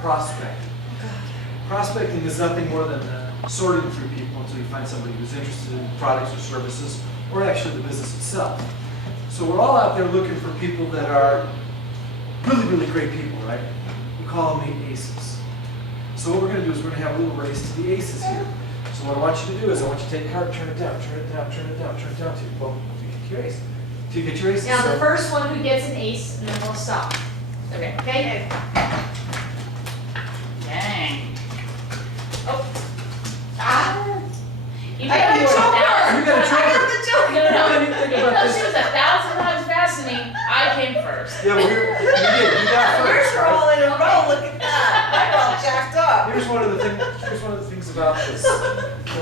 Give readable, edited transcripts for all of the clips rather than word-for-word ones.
prospecting. Prospecting is nothing more than sorting through people until you find somebody who's interested in products or services, or actually the business itself. So we're all out there looking for people that are really, really great people, right? We call them the aces. So what we're going to do is we're going to have a little race to the aces here. So what I want you to do is I want you to take a card, turn it down, turn it down, turn it down, turn it down to you. Well, you get your ace. Do you get your ace? Now the first one who gets an ace, and then we'll stop. Okay. Okay? Dang. Oh. Ah. You I got a were joker. You got a joker. I got the joker. No, no, I didn't think even about though this. she was 1,000 times faster than me, I came first. Yeah, but you got Yours first, are right? all in a row, look at that. Mine are all jacked up. Here's one of the things about this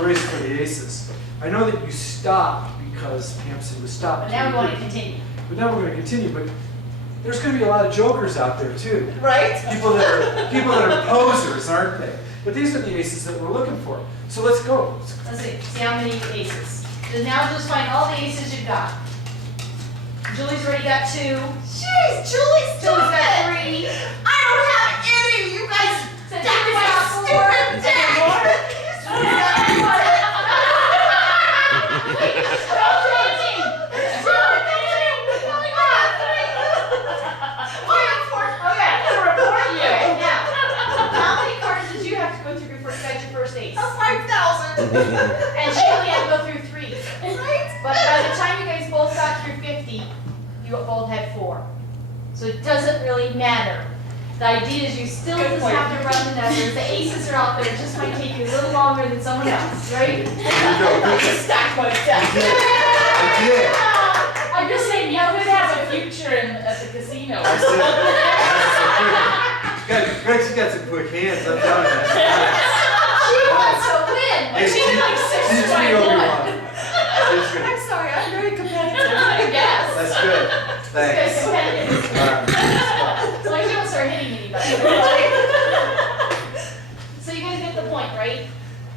race for the aces. I know that you stopped because Pam said we stopped. But now we want to continue. But now we're going to continue. But there's going to be a lot of jokers out there too. Right? People that are posers, aren't they? But these are the aces that we're looking for. So let's go. Let's see how many aces. So now just find all the aces you've got. Julie's already got 2. Jeez, Julie, Julie's stop got it. 3. I don't have any. You guys Said stacked Julie's my got 4. stupid deck. How many cards did you have to go through before you got your first ace? 5,000. And she only had to go through 3. Right? But by the time you guys both got through 50, you both had 4. So it doesn't really matter. The idea is you still Good just point. have to run the numbers. The aces are out there. It just might take you a little longer than someone else, right? Here you go. I just stacked my deck. I did. I'm just saying, You could have a future at the casino. I said. Greg's got some quick hands. I'm telling you. She wants to win. Hey, She's like 6 teach by me 1. Obi-Wan. Teach me. I'm sorry, I'm very competitive. I guess. That's good. Thanks. Good, competitive. All right. So like you don't start hitting anybody. So you guys get the point, right?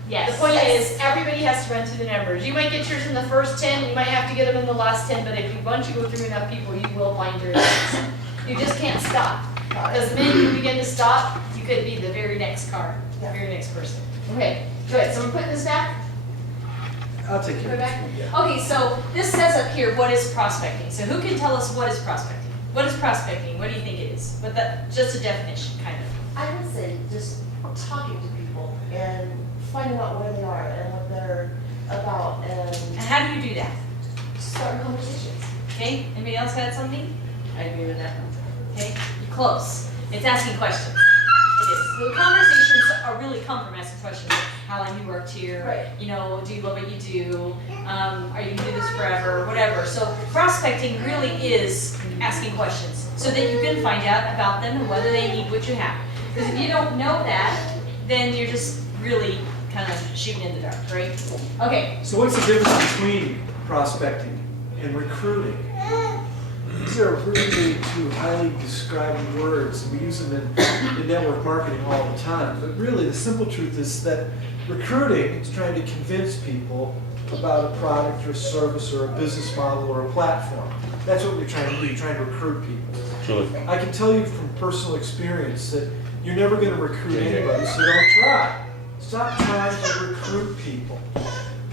Yes. The point is, everybody has to run through the numbers. You might get yours in the first 10, you might have to get them in the last 10, but if you once you go through enough people, you will find your aces. You just can't stop. Because the minute you begin to stop, you could be the very next card, the very next person. Okay, good. So we're putting this back? I'll take Put care it of back? it. Yeah. Okay, so this says up here, what is prospecting? So who can tell us what is prospecting? What is prospecting? What do you think it is? But that, just a definition, kind of. I would say just talking to people and finding out where they are and what they're about and And how do you do that? starting conversations. Okay, anybody else got something? I agree with that one. Okay, you're close. It's asking questions. It is. The conversations are really come from asking questions. How long you worked here? Right. You know, do you love what you do? Are you gonna do this forever? Whatever. So prospecting really is asking questions so that you can find out about them and whether they need what you have. Because if you don't know that, then you're just really kind of shooting in the dark, right? Okay. So what's the difference between prospecting and recruiting? These are really two highly described words, and we use them in network marketing all the time. But really, the simple truth is that recruiting is trying to convince people about a product or a service or a business model or a platform. That's what we're trying to do, trying to recruit people. I can tell you from personal experience that you're never going to recruit anybody, so don't try. Stop trying to recruit people.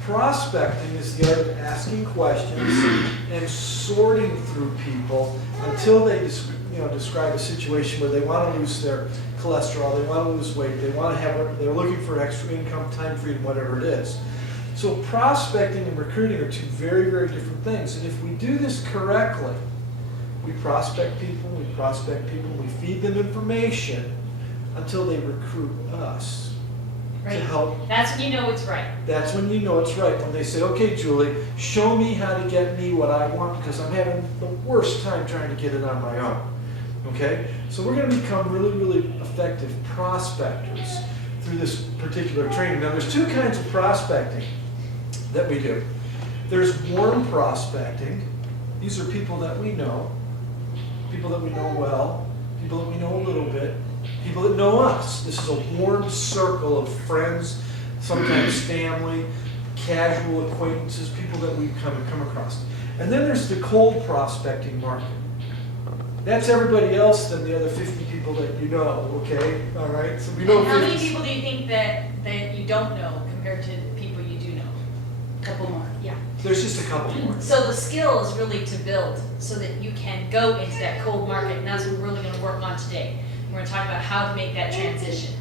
Prospecting is the art of asking questions and sorting through people until they describe a situation where they want to lose their cholesterol, they want to lose weight, they're looking for extra income, time freedom, whatever it is. So prospecting and recruiting are two very, very different things. And if we do this correctly, we prospect people, we feed them information until they recruit us to Right. help. That's when you know it's right. That's when you know it's right. When they say, okay, Julie, show me how to get me what I want because I'm having the worst time trying to get it on my own. Okay? So we're going to become really, really effective prospectors through this particular training. Now, there's two kinds of prospecting that we do. There's warm prospecting. These are people that we know well, people that we know a little bit, people that know us. This is a warm circle of friends, sometimes family, casual acquaintances, people that we come across. And then there's the cold prospecting market. That's everybody else than the other 50 people that you know, okay? All right, so we know And how many 50. people do you think that you don't know compared to the people you do know? Couple more. Yeah. There's just a couple more. So the skill is really to build so that you can go into that cold market, and that's what we're really gonna work on today. We're gonna talk about how to make that transition.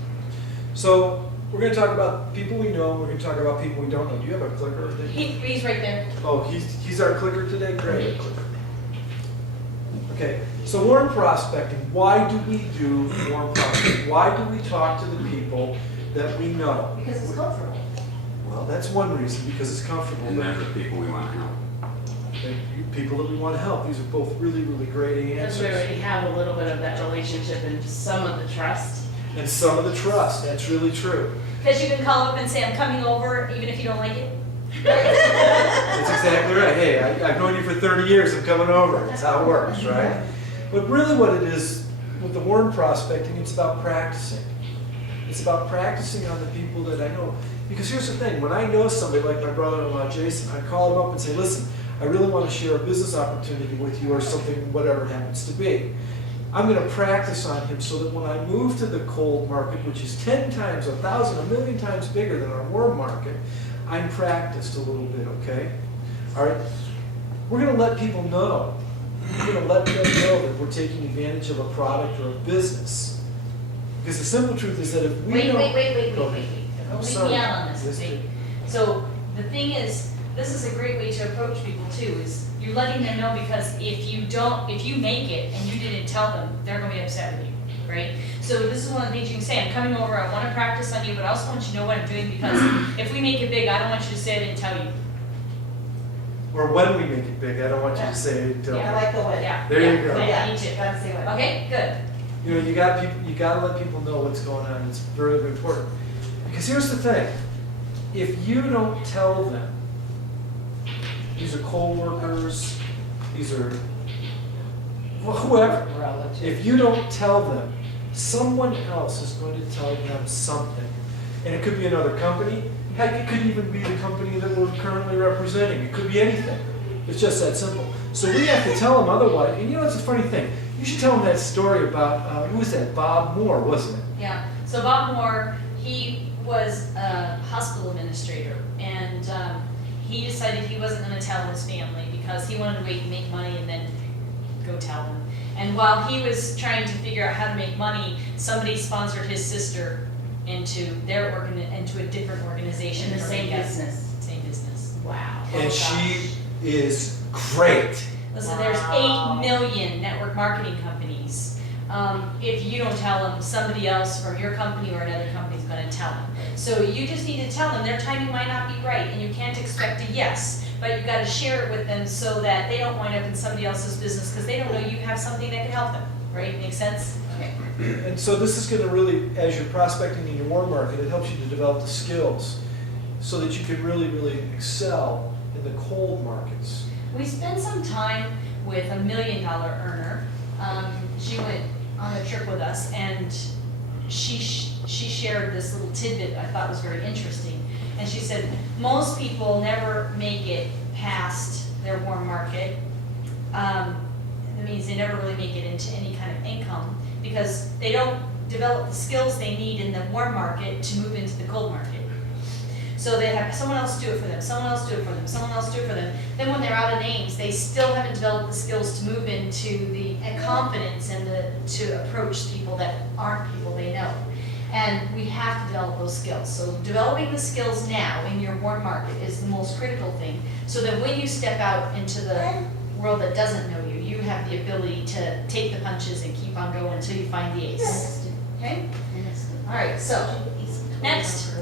So we're going to talk about people we know. We're going to talk about people we don't know. Do you have a clicker? He's right there. Oh, he's our clicker today? Great. Okay, so warm prospecting. Why do we do warm prospecting? Why do we talk to the people that we know? Because it's comfortable. Well, that's one reason, because it's comfortable. And they're the people we want to help. People that we want to help. These are both really, really great Because we answers. already have a little bit of that relationship and some of the trust. And some of the trust, that's really true. Because you can call up and say, I'm coming over, even if you don't like it. That's exactly right. Hey, I've known you for 30 years, I'm coming over. That's how it works, right? But really what it is, with the warm prospecting, it's about practicing. It's about practicing on the people that I know. Because here's the thing, when I know somebody like my brother-in-law Jason, I call him up and say, listen, I really want to share a business opportunity with you or something, whatever it happens to be. I'm going to practice on him so that when I move to the cold market, which is 10 times, 1,000, 1,000,000 times bigger than our warm market, I'm practiced a little bit, okay? All right? We're going to let people know. We're going to let them know that we're taking advantage of a product or a business. Because the simple truth is that if we Wait, don't... wait. Go Don't ahead. I'm leave sorry. me out on this, Yes, okay? dear. So the thing is, this is a great way to approach people too, is you're letting them know, because if you make it and you didn't tell them, they're gonna be upset with you, right? So this is one of the things you can say, I'm coming over, I wanna practice on you, but I also want you to know what I'm doing, because if we make it big, I don't want you to say I didn't tell you. Or when we make it big, I don't want you to say, I don't. like the way. Yeah. There you go. Yeah, me too. That's the way. Okay, good. You know, you gotta let people know what's going on. It's very, very important. Because here's the thing. If you don't tell them, these are co-workers, these are whoever, Relative. if you don't tell them, someone else is going to tell them something. And it could be another company. Heck, it could even be the company that we're currently representing. It could be anything. It's just that simple. So we have to tell them otherwise. And you know, it's a funny thing. You should tell them that story about, who was that? Bob Moore, wasn't it? Yeah, so Bob Moore, he was a hospital administrator, and he decided he wasn't gonna tell his family because he wanted to wait and make money and then go tell them. And while he was trying to figure out how to make money, somebody sponsored his sister into into a different organization. In the or same yeah, business. Same business. Wow. And she is great. Listen, there's Wow. 8 million network marketing companies. If you don't tell them, somebody else from your company or another company is going to tell them. So you just need to tell them. Their timing might not be right, and you can't expect a yes, but you've got to share it with them so that they don't wind up in somebody else's business because they don't know you have something that can help them. Right? Make sense? Okay. And so this is going to really, as you're prospecting in your warm market, it helps you to develop the skills so that you can really, really excel in the cold markets. We spent some time with a $1 million earner. She went on a trip with us, and she shared this little tidbit I thought was very interesting. And she said, most people never make it past their warm market. That means they never really make it into any kind of income because they don't develop the skills they need in the warm market to move into the cold market. So they have someone else do it for them, someone else do it for them, someone else do it for them. Then when they're out of names, they still haven't developed the skills to move into the confidence and to approach people that aren't people they know. And we have to develop those skills. So developing the skills now in your warm market is the most critical thing. So that when you step out into the world that doesn't know you, you have the ability to take the punches and keep on going until you find the ace. Okay? All right, so next.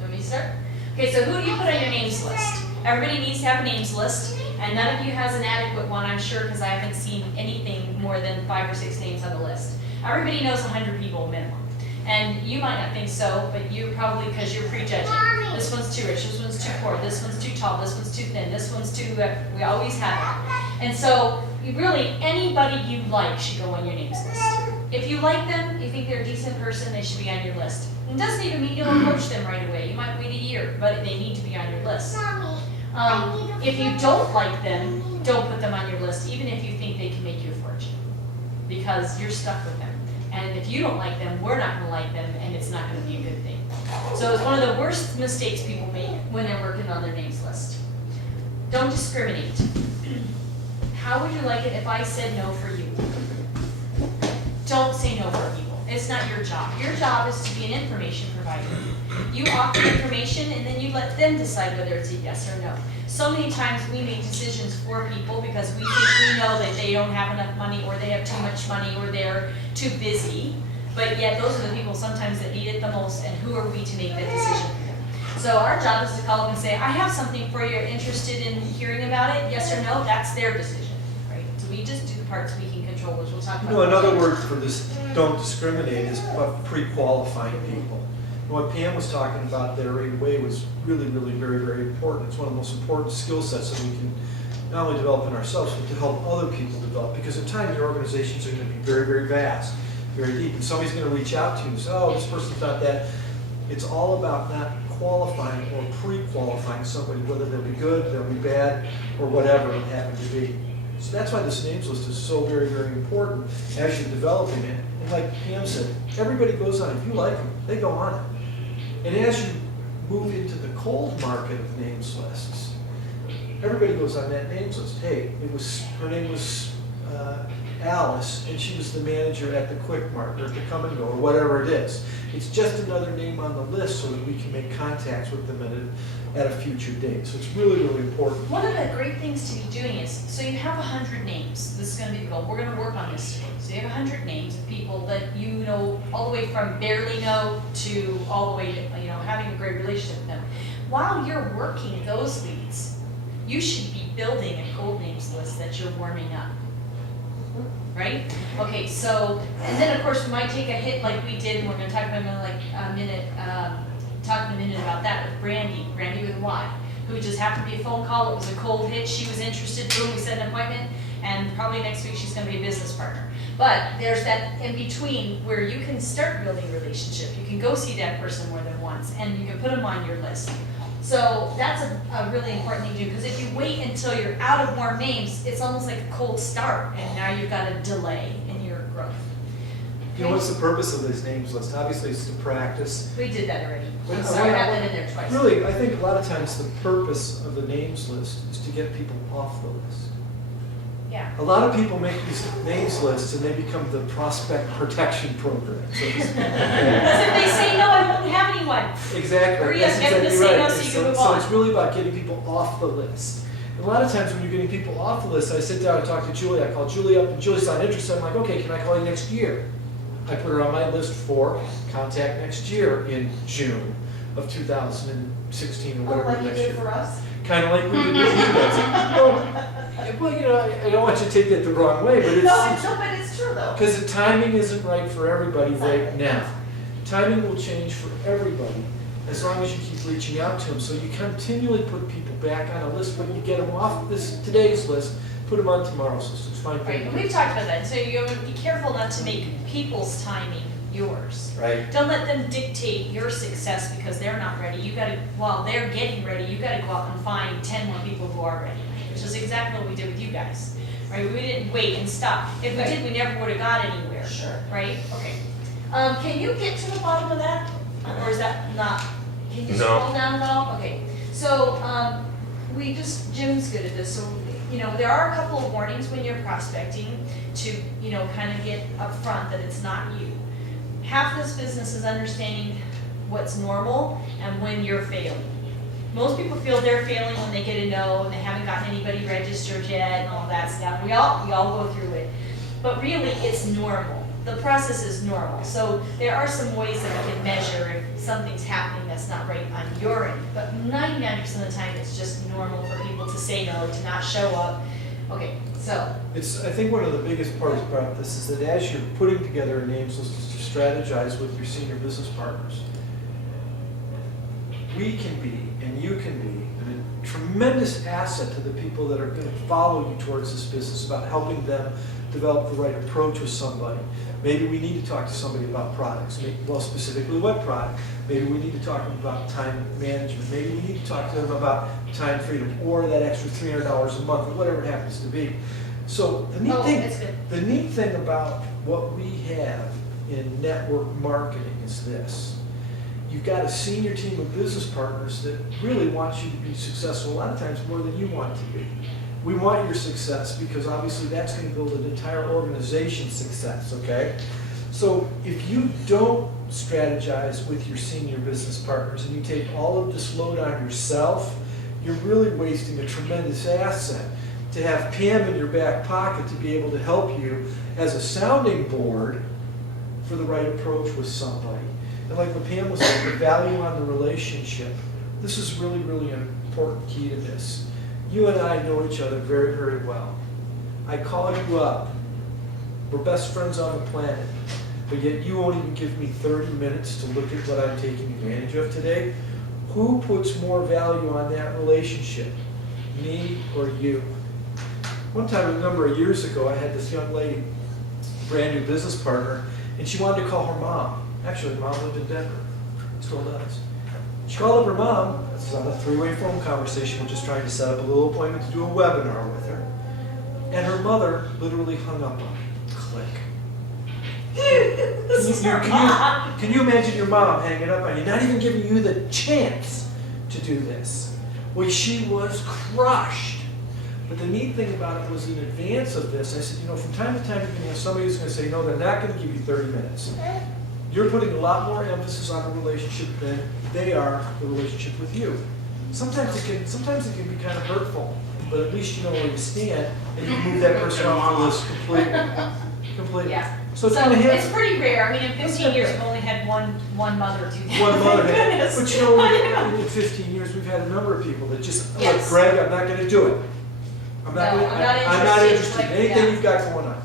Let me start. Okay, so who do you put on your names list? Everybody needs to have a names list, and none of you has an adequate one, I'm sure, because I haven't seen anything more than 5 or 6 names on the list. Everybody knows 100 people minimum. And you might not think so, but you probably, because you're prejudging. This one's too rich, this one's too poor, this one's too tall, this one's too thin, this one's too, we always have it. And so, really, anybody you like should go on your names list. If you like them, you think they're a decent person, they should be on your list. It doesn't even mean you'll approach them right away. You might wait a year, but they need to be on your list. If you don't like them, don't put them on your list, even if you think they can make you a fortune, because you're stuck with them. And if you don't like them, we're not gonna like them, and it's not gonna be a good thing. So it's one of the worst mistakes people make when they're working on their names list. Don't discriminate. How would you like it if I said no for you? Don't say no for people. It's not your job. Your job is to be an information provider. You offer information and then you let them decide whether it's a yes or no. So many times we make decisions for people because we think we know that they don't have enough money or they have too much money or they're too busy. But yet those are the people sometimes that need it the most, and who are we to make that decision for them? So our job is to call them and say, I have something for you, interested in hearing about it, yes or no? That's their decision, right? So we just do the parts we can control, which we'll talk about. You know, another word for this, don't discriminate, is pre-qualifying people. And what Pam was talking about there right away was really, really very, very important. It's one of the most important skill sets that we can not only develop in ourselves, but to help other people develop. Because in time, your organizations are going to be very, very vast, very deep. And somebody's going to reach out to you and say, oh, this person's not that. It's all about not qualifying or pre-qualifying somebody, whether they'll be good, they'll be bad, or whatever it happened to be. So that's why this names list is so very, very important as you're developing it. And like Pam said, everybody goes on it. If you like them, they go on it. And as you move into the cold market of names lists, everybody goes on that names list. Hey, her name was Alice, and she was the manager at the Quick Mart or at the Come and Go or whatever it is. It's just another name on the list so that we can make contacts with them at a future date. So it's really, really important. One of the great things to be doing is, so you have 100 names. This is going to be the goal. We're going to work on this today. So you have 100 names of people that you know all the way from barely know to all the way to, having a great relationship with them. While you're working those leads, you should be building a cold names list that you're warming up. Right? Okay, so, and then of course we might take a hit like we did, and we're going to talk about talk in a minute about that with Brandy with Y, who just happened to be a phone call. It was a cold hit. She was interested. Boom, we set an appointment, and probably next week she's going to be a business partner. But there's that in between where you can start building a relationship. You can go see that person more than once, and you can put them on your list. So that's a really important thing to do, because if you wait until you're out of warm names, it's almost like a cold start, and now you've got a delay in your growth. You know, what's the purpose of this names list? Obviously, it's to practice. We did that already. Well, So I have that in there twice. Really, I think a lot of times the purpose of the names list is to get people off the list. Yeah. A lot of people make these names lists and they become the prospect protection program. So to speak. Because if they say no, I won't have anyone. Exactly. Hurry That's up, get them to exactly say right. no so you can So move on. it's really about getting people off the list. And a lot of times when you're getting people off the list, I sit down and talk to Julie. I call Julie up and Julie's not interested. I'm like, okay, can I call you next year? I put her on my list for contact next year in June of 2016 or whatever Like you next did year. for us? Kind of like we did with you guys. Well, I don't want you to take that the wrong way, but But it's true though. because the timing isn't right for everybody right Exactly. now. Timing will change for everybody as long as you keep reaching out to them. So you continually put people back on a list, but you get them off today's list, put them on tomorrow's list. It's fine. Right, and we've talked about that. So you have to be careful not to make people's timing yours. Right. Don't let them dictate your success because they're not ready. You gotta, while they're getting ready, you gotta go out and find 10 more people who are ready, which is exactly what we did with you guys. Right, we didn't wait and stop. If we did, we never would have got anywhere. Sure. Right? Okay. Can you get to the bottom of that? Or is that not, can you No. scroll down at all? Okay. So, Jim's good at this, so, there are a couple of warnings when you're prospecting to, kind of get upfront that it's not you. Half this business is understanding what's normal and when you're failing. Most people feel they're failing when they get a no and they haven't gotten anybody registered yet and all that stuff. We all go through it. But really, it's normal. The process is normal. So there are some ways that we can measure if something's happening that's not right on your end. But 99% of the time, it's just normal for people to say no, to not show up. Okay, so. I think one of the biggest parts about this is that as you're putting together a names list is to strategize with your senior business partners. We can be, and you can be, and tremendous asset to the people that are going to follow you towards this business about helping them develop the right approach with somebody. Maybe we need to talk to somebody about products, well, specifically what product. Maybe we need to talk to them about time management. Maybe we need to talk to them about time freedom or that extra $300 a month or whatever it happens to be. So the neat Oh, thing, that's good. the neat thing about what we have in network marketing is this. You've got a senior team of business partners that really want you to be successful a lot of times more than you want to be. We want your success because obviously that's going to build an entire organization's success, okay? So if you don't strategize with your senior business partners and you take all of this load on yourself, you're really wasting a tremendous asset. To have Pam in your back pocket to be able to help you as a sounding board for the right approach with somebody. And like what Pam was saying, the value on the relationship. This is really, really an important key to this. You and I know each other very, very well. I call you up. We're best friends on the planet. But yet you won't even give me 30 minutes to look at what I'm taking advantage of today. Who puts more value on that relationship? Me or you? One time, a number of years ago, I had this young lady, brand new business partner, and she wanted to call her mom. Actually, her mom lived in Denver. Still does. She called up her mom. This is on a three-way phone conversation. We're just trying to set up a little appointment to do a webinar with her. And her mother literally hung up on her. Click. This is her mom. Can you imagine your mom hanging up on you, not even giving you the chance to do this? Well, she was crushed. But the neat thing about it was in advance of this, I said, you know, from time to time you're going to have somebody who's going to say, no, they're not going to give you 30 minutes. You're putting a lot more emphasis on a relationship than they are the relationship with you. Sometimes it can be kind of hurtful, but at least you know where you stand and you move that person off the list completely. Yeah. So it's So going to it's happen. pretty rare. I mean, in 15 years, we've only had one mother do that. One mother Thank had, goodness. but you know, in 15 years, we've had a number of people that just, look, Yes. Greg, I'm not going to do it. I'm not No, going. I'm not interested, in like, anything yeah. you've got going on.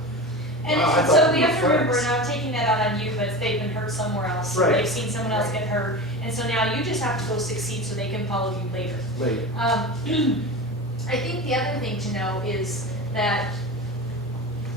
And Wow, I thought so we we were have to remember, friends. now taking that out on you, but they've been hurt somewhere else. Right. They've seen someone else get hurt, and so now you just have to go succeed so they can follow you later. Later. I think the other thing to know is that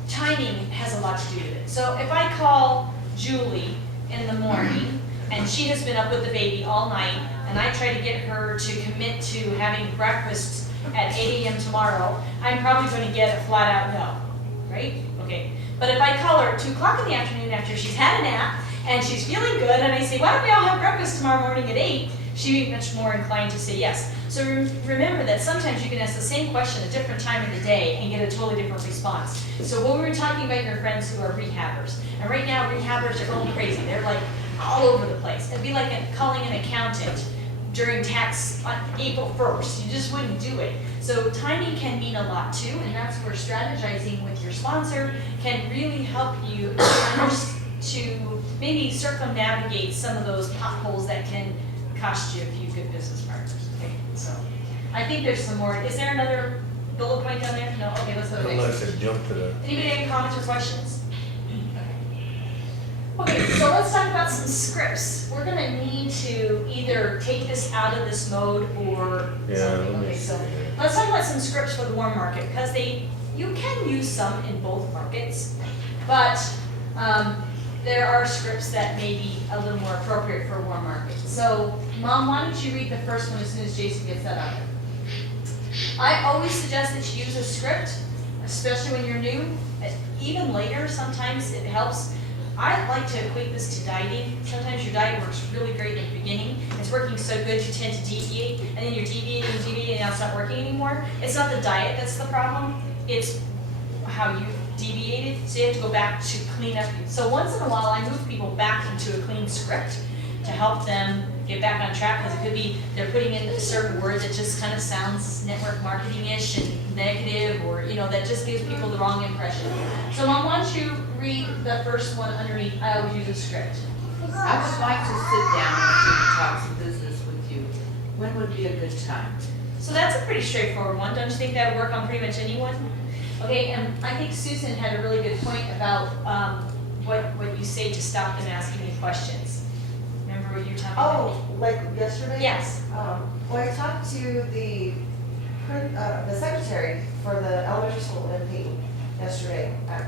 timing has a lot to do with it. So if I call Julie in the morning and she has been up with the baby all night and I try to get her to commit to having breakfast at 8 a.m. tomorrow, I'm probably going to get a flat out no, right? Okay. But if I call her at 2 o'clock in the afternoon after she's had a nap and she's feeling good and I say, why don't we all have breakfast tomorrow morning at 8? She'd be much more inclined to say yes. So remember that sometimes you can ask the same question at a different time of the day and get a totally different response. So when we were talking about your friends who are rehabbers, and right now rehabbers are going crazy. They're like all over the place. It'd be like calling an accountant during tax on April 1st. You just wouldn't do it. So timing can mean a lot too, and that's where strategizing with your sponsor can really help you to maybe circumnavigate some of those potholes that can cost you a few good business partners. Okay, so I think there's some more. Is there another bullet point down there? No? Okay, let's go to the next. Unless it jumped to the. Anybody have any comments or questions? Okay, so let's talk about some scripts. We're gonna need to either take this out of this mode or Yeah, something. let me Okay, see. so let's talk about some scripts for the warm market, because you can use some in both markets, but there are scripts that may be a little more appropriate for a warm market. So, Mom, why don't you read the first one as soon as Jason gets that out there? I always suggest that you use a script, especially when you're new. Even later, sometimes it helps. I like to equate this to dieting. Sometimes your diet works really great in the beginning. It's working so good you tend to deviate, and then you're deviating, and now it's not working anymore. It's not the diet that's the problem. It's how you deviated, so you have to go back to clean up. So once in a while, I move people back into a clean script to help them get back on track, because it could be they're putting in a certain word that just kind of sounds network marketing-ish and negative, or that just gives people the wrong impression. So Mom, why don't you read the first one underneath? I always use a script. I would like to sit down and talk some business with you. When would be a good time? So that's a pretty straightforward one. Don't you think that would work on pretty much anyone? Okay, and I think Susan had a really good point about what you say to stop them asking you questions. Remember what you were talking about? Oh, like yesterday? Yes. Well, I talked to the the secretary for the elementary school in Peyton yesterday at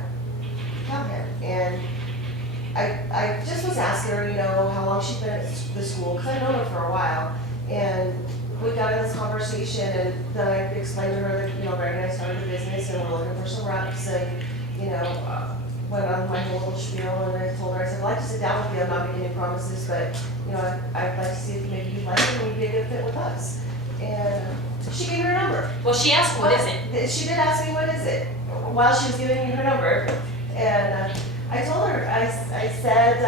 Callahan. And I just was asking her, you know, how long she's been at the school, because I've known her for a while. And we got in this conversation, and then I explained to her that, you know, Greg and I started the business, and we're looking for some reps, and, you know, went on my whole little spiel, and I told her, I said, I'd like to sit down with you, I'm not making any promises, but, you know, I'd like to see if maybe you'd like it, and you'd be a good fit with us. And she gave me her number. Well, she asked, what is it? She did ask me, what is it, while she was giving me her number. And I told her, I said,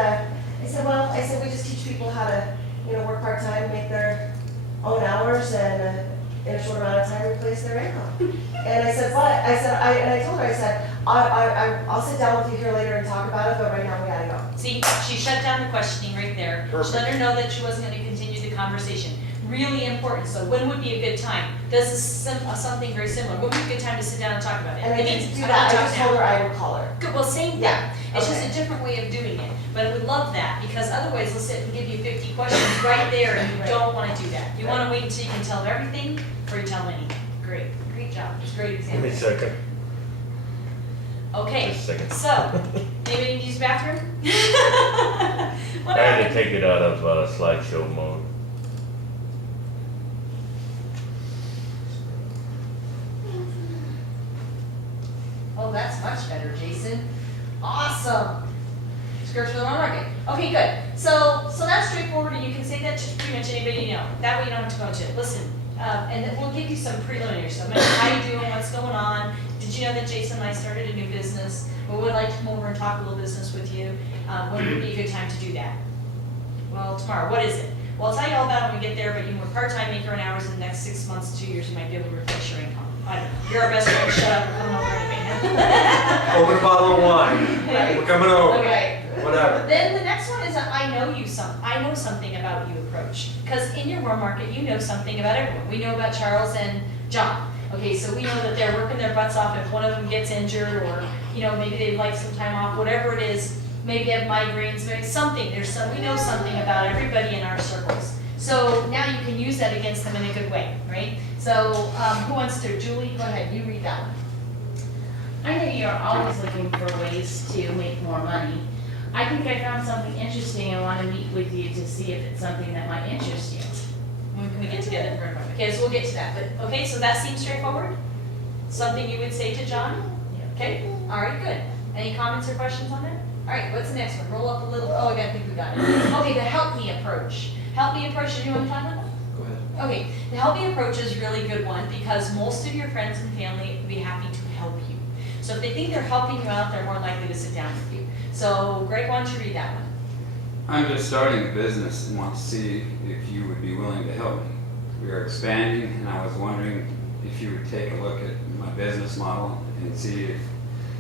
well, I said, we just teach people how to, you know, work part-time, make their own hours, and in a short amount of time replace their income. And I said, but, and I told her, I said, I'll sit down with you here later and talk about it, but right now we gotta go. See, she shut down the questioning right there. She let her know that she wasn't gonna continue the conversation. Really important, so when would be a good time? This is something very similar. What would be a good time to sit down and talk about it? And I It didn't means do I'm that, gonna I talk just now. told her I would call her. Good, well, same thing. Yeah, It's just okay. a different way of doing it. But I would love that, because otherwise they'll sit and give you 50 questions right there, and you Right. don't wanna do that. You Right. wanna wait until you can tell them everything, before you tell them anything. Great, great job, it's a great Give me example. a second. Okay, Just a second. so, anybody need to use the bathroom? What I had to happened? take it out of slideshow mode. Oh, that's much better, Jason. Awesome. Skirts for the wrong market. Okay, good. So that's straightforward, and you can say that to pretty much anybody you know. That way you don't have to go into it. Listen, and then we'll give you some preliminary stuff. How you doing? What's going on? Did you know that Jason and I started a new business? We would like to come over and talk a little business with you. When would be a good time to do that? Well, tomorrow. What is it? Well, I'll tell you all about it when we get there, but you can work part-time, make your own hours in the next 6 months, 2 years, you might be able to replace your income. I don't know. You're our best friend, shut up, we're coming over anyway. Open a bottle of wine, Right. we're coming over, Okay. whatever. Then the next one is a I know something about you approach. Because in your warm market, you know something about everyone. We know about Charles and John. Okay, so we know that they're working their butts off if one of them gets injured, or, you know, maybe they'd like some time off, whatever it is. Maybe they have migraines, maybe something, we know something about everybody in our circles. So now you can use that against them in a good way, right? So, who wants to, Julie, go ahead, you read that one. I know you're always looking for ways to make more money. I think I found something interesting and want to meet with you to see if it's something that might interest you. When can we get together in front of Okay, so we'll get to that, but, okay, so that seems straightforward? Something you would say to John? Okay, all right, good. Any comments or questions on that? All right, what's the next one? Roll up a little, oh, I think we got it. Okay, the help me approach. Help me approach, did you want to talk about that? Go ahead. Okay, the help me approach is a really good one, because most of your friends and family would be happy to help you. So if they think they're helping you out, they're more likely to sit down with you. So Greg, why don't you read that one? I'm just starting a business and want to see if you would be willing to help me. We are expanding, and I was wondering if you would take a look at my business model and see if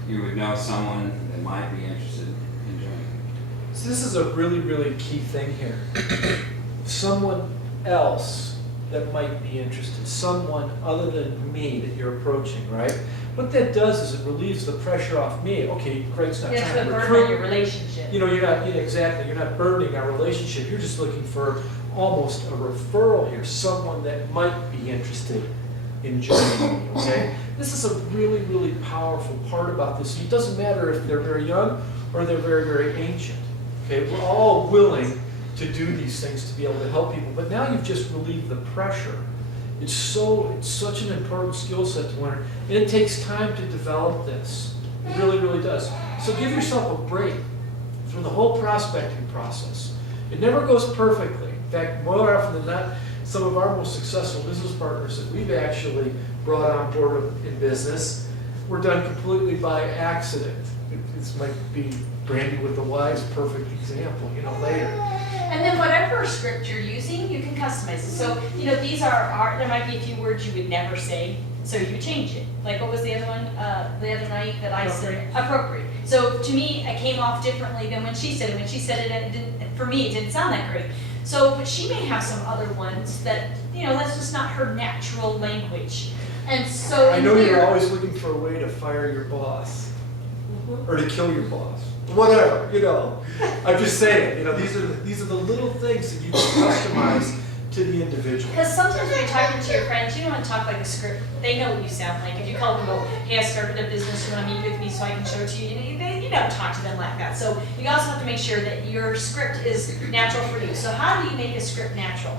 you would know someone that might be interested in joining. So this is a really, really key thing here. Someone else that might be interested, someone other than me that you're approaching, right? What that does is it relieves the pressure off me. Okay, Greg's not That's trying the to burden on your recruit. relationship. You know, you're not, yeah, exactly, you're not burdening our relationship. You're just looking for almost a referral here, someone that might be interested in joining me, okay? This is a really, really powerful part about this. It doesn't matter if they're very young or they're very, very ancient, okay? We're all willing to do these things to be able to help people, but now you've just relieved the pressure. It's such an important skill set to learn, and it takes time to develop this. It really, really does. So give yourself a break through the whole prospecting process. It never goes perfectly. In fact, more often than not, some of our most successful business partners that we've actually brought on board in business were done completely by accident. This might be Brandy with the Wise perfect example, you know, later. And then whatever script you're using, you can customize it. So, you know, these are there might be a few words you would never say, so you change it. Like what was the other one, the other night that I said? Appropriate. So to me, it came off differently than when she said it. When she said it didn't, for me, it didn't sound that great. So, but she may have some other ones that, you know, that's just not her natural language. And so I in know here- you're always looking for a way to fire your boss, or to kill your boss, whatever, you know. I'm just saying, you know, these are the little things that you can customize to the individual. Because sometimes when you're talking to your friends, you don't want to talk like a script. They know what you sound like. If you call them and go, hey, I started a business, you want to meet with me so I can show it to you? You don't talk to them like that. So you also have to make sure that your script is natural for you. So how do you make a script natural?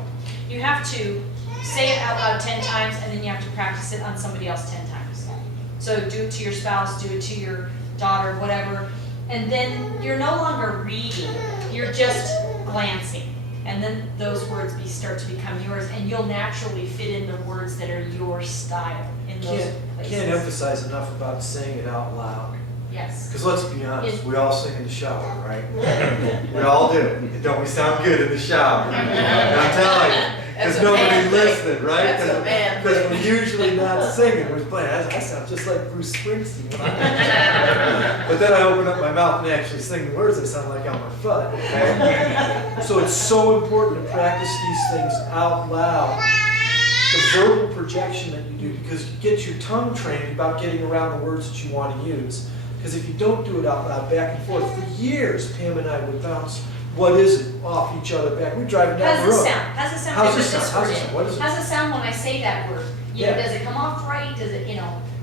You have to say it out loud 10 times, and then you have to practice it on somebody else 10 times. So do it to your spouse, do it to your daughter, whatever. And then you're no longer reading, you're just glancing. And then those words start to become yours, and you'll naturally fit in the words that are your style in those places. Can't emphasize enough about saying it out loud. Yes. Because let's be honest, we all sing in the shower, right? We all do. Don't we sound good in the shower? I'm telling you. Because That's a man nobody's thing. listening, right? That's a man Because thing. we're usually not singing, we're playing. I sound just like Bruce Springsteen when I'm But then I open up my mouth and actually sing the words, I sound like Elmer Fudd, okay? So it's so important to practice these things out loud. The verbal projection that you do, because you get your tongue trained about getting around the words that you want to use. Because if you don't do it out loud, back and forth, for years, Pam and I would bounce, what is it, off each other back. We're driving down How's the it road. sound? How's it sound? How's when it I put sound? this How's word it in? sound? What is it? How's it sound when I say that word? You know, Yeah. does it come off right? Does it,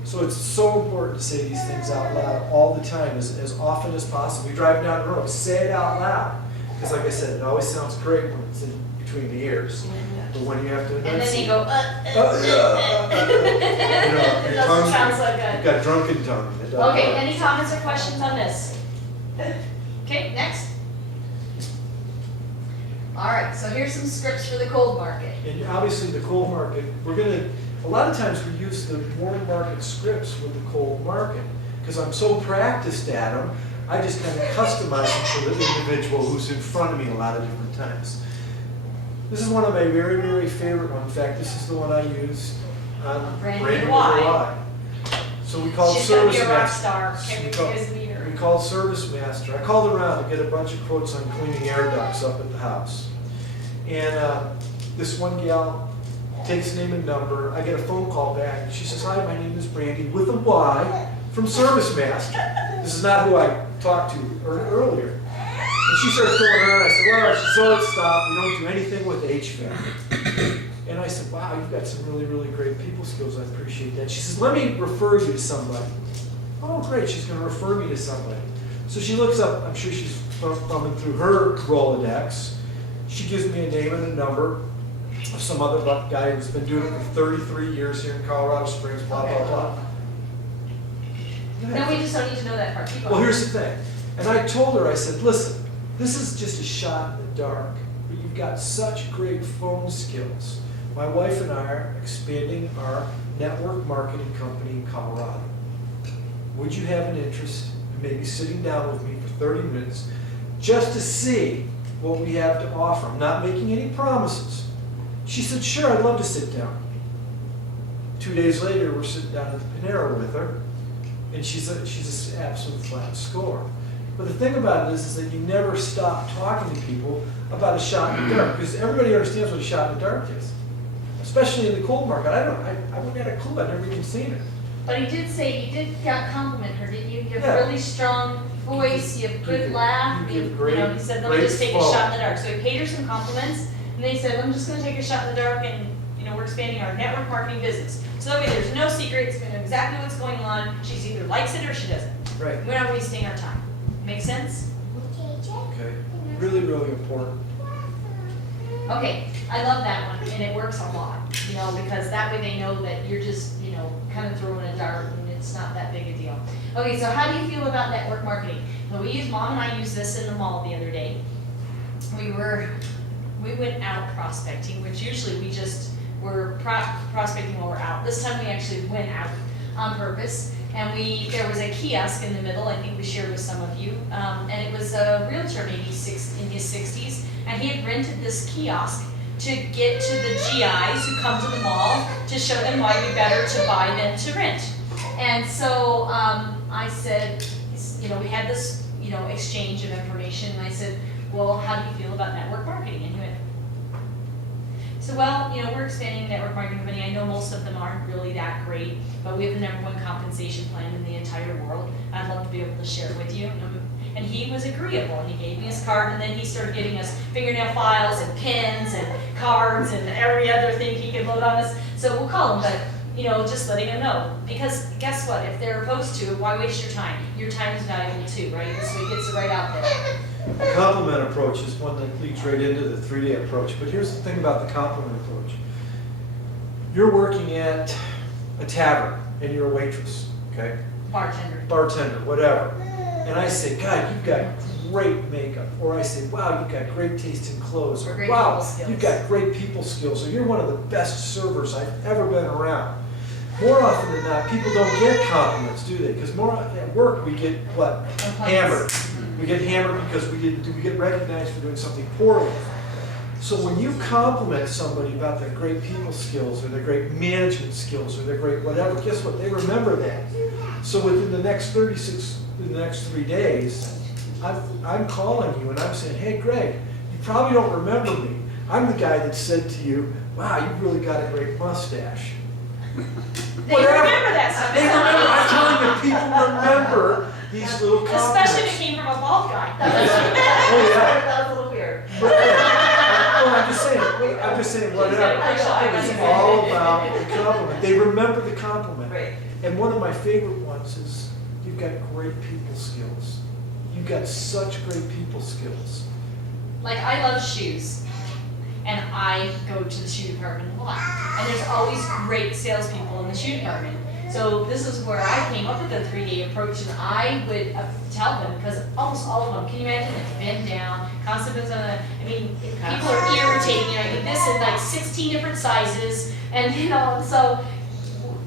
So it's so important to say these things out loud all the time, as often as possible. You're driving down the road, say it out loud. Because like I said, it always sounds great when it's in between the ears. But when you have to and then enunciate, you go, you know, It your doesn't tongue, sound so good. you've got drunken tongue. It doesn't Okay, work. any comments or questions on this? Okay, next. All right, so here's some scripts for the cold market. And obviously the cold market, a lot of times we use the warm market scripts with the cold market. Because I'm so practiced at them, I just kind of customize them for the individual who's in front of me a lot of different times. This is one of my very, very favorite ones. In fact, this is the one I used on Brandy Brandy with a Y. Y. So we called She's gonna be service a rock master. star. So Can we you call- guys meet her? We called service master. I called around to get a bunch of quotes on cleaning air ducts up at the house. And this one gal takes name and number. I get a phone call back. She says, hi, my name is Brandy with a Y from Service Master. This is not who I talked to earlier. And she starts going around. I said, well, so let's stop. We don't do anything with HVAC. And I said, wow, you've got some really, really great people skills. I appreciate that. She says, let me refer you to somebody. Oh, great. She's going to refer me to somebody. So she looks up. I'm sure she's thumbing through her Rolodex. She gives me a name and a number of some other guy who's been doing it for 33 years here in Colorado Springs, blah, blah, blah. No, we just don't need to know that part. Keep going. Well, here's the thing. And I told her, I said, listen, this is just a shot in the dark, but you've got such great phone skills. My wife and I are expanding our network marketing company in Colorado. Would you have an interest in maybe sitting down with me for 30 minutes just to see what we have to offer? I'm not making any promises. She said, sure, I'd love to sit down. 2 days later, we're sitting down at the Panera with her, and she's an absolute flat score. But the thing about it is that you never stop talking to people about a shot in the dark, because everybody understands what a shot in the dark is, especially in the cold market. I wouldn't have a clue. I'd never even seen it. But he did say, you did compliment her, didn't you? You have Yeah. a really strong voice, you have You good give- laugh. you give you great- know, He said, let me Great just take a flow. shot in the dark. So he paid her some compliments, and then he said, I'm just gonna take a shot in the dark, and, we're expanding our network marketing business. So that way there's no secrets, we know exactly what's going on, she's either likes it or she doesn't. Right. We're not wasting our time. Make sense? Okay. Really, really important. Okay, I love that one, and it works a lot, because that way they know that you're just, kind of throwing a dart, and it's not that big a deal. Okay, so how do you feel about network marketing? Well, Mom and I used this in the mall the other day. We went out prospecting, which usually we just were prospecting while we're out. This time we actually went out on purpose, and there was a kiosk in the middle, I think we shared with some of you, and it was a realtor, maybe in his 60s, and he had rented this kiosk to get to the GIs who come to the mall to show them why it'd be better to buy than to rent. And so I said, we had this, exchange of information, and I said, well, how do you feel about network marketing? And he went, so, well, we're expanding network marketing company. I know most of them aren't really that great, but we have the #1 compensation plan in the entire world. I'd love to be able to share it with you. And he was agreeable, and he gave me his card, and then he started giving us fingernail files and pins and cards and every other thing he could load on us. So we'll call him, but, you know, just letting him know. Because guess what, if they're opposed to it, why waste your time? Your time is valuable too, right? So he gets it right out there. The compliment approach is one that leads right into the 3-day approach. But here's the thing about the compliment approach. You're working at a tavern and you're a waitress, okay? Bartender, whatever. And I say, God, you've got great makeup. Or I say, wow, you've got great taste in clothes. Or Or great wow, people skills. you've got great people skills. Or you're one of the best servers I've ever been around. More often than not, people don't get compliments, do they? Because more at work, we get what? Hammered. We get hammered because we get recognized for doing something poorly. So when you compliment somebody about their great people skills or their great management skills or their great whatever, guess what? They remember that. So within the next 3 days, I'm calling you and I'm saying, hey Greg, you probably don't remember me. I'm the guy that said to you, wow, you've really got a great mustache. They remember that stuff. They remember, I'm telling you, people remember these little compliments. Especially if it came from a bald guy. Oh, yeah. That was a little weird. But, well, I'm just saying, whatever. It's all about the compliment. They remember the compliment. Right. And one of my favorite ones is, you've got great people skills. You've got such great people skills. Like, I love shoes, and I go to the shoe department a lot. And there's always great salespeople in the shoe department. So this is where I came up with the 3-day approach, and I would tell them, because almost all of them, can you imagine, it's bend down, constant bends on the, I mean, people are irritating, you know, I mean, this is like 16 different sizes, and you know, so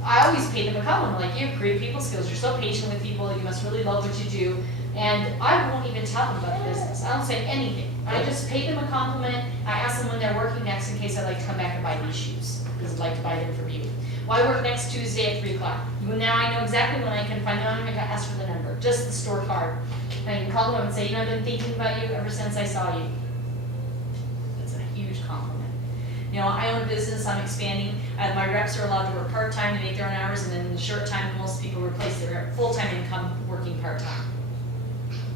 I always pay them a compliment, like, you have great people skills, you're so patient with people, you must really love what you do, and I won't even tell them about the business, I don't say anything, I just pay them a compliment, I ask them when they're working next in case I'd like to come back and buy these shoes, because I'd like to buy them from you. Well, I work next Tuesday at 3 o'clock. Well, now I know exactly when I can find them. I'm going to ask for the number, just the store card. And I can call them up and say, you know, I've been thinking about you ever since I saw you. That's a huge compliment. You know, I own a business, I'm expanding. My reps are allowed to work part-time to make their own hours, and then in the short time, most people replace their full-time income working part-time.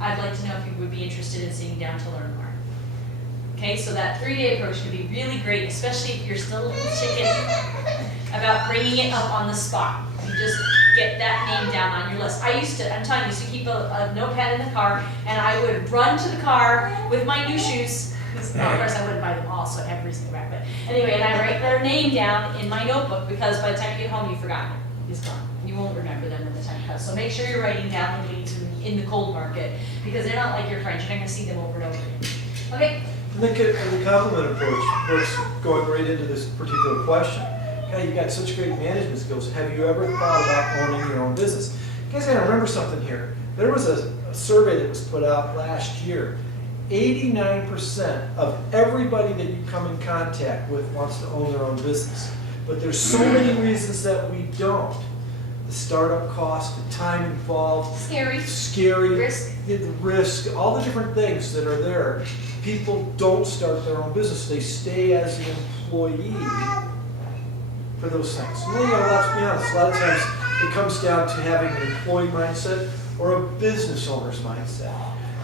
I'd like to know if you would be interested in sitting down to learn more. Okay, so that 3-day approach could be really great, especially if you're still a little chicken about bringing it up on the spot. You just get that name down on your list. I'm telling you, I used to keep a notepad in the car, and I would run to the car with my new shoes. Of course, I wouldn't buy them all, so I had reason to go back. But anyway, and I write their name down in my notebook, because by the time you get home, you've forgotten it. It's gone. You won't remember them when the time comes. So make sure you're writing down the names in the cold market, because they're not like your friends. You're not going to see them over and over again. Okay? And the compliment approach works going right into this particular question. God, you got such great management skills. Have you ever thought about owning your own business? You guys gotta remember something here. There was a survey that was put out last year. 89% of everybody that you come in contact with wants to own their own business. But there's so many reasons that we don't. The startup cost, the time involved, Scary. risk, the risk, all the different things that are there. People don't start their own business. They stay as an employee for those things. And then you gotta, let's be honest, a lot of times it comes down to having an employee mindset or a business owner's mindset.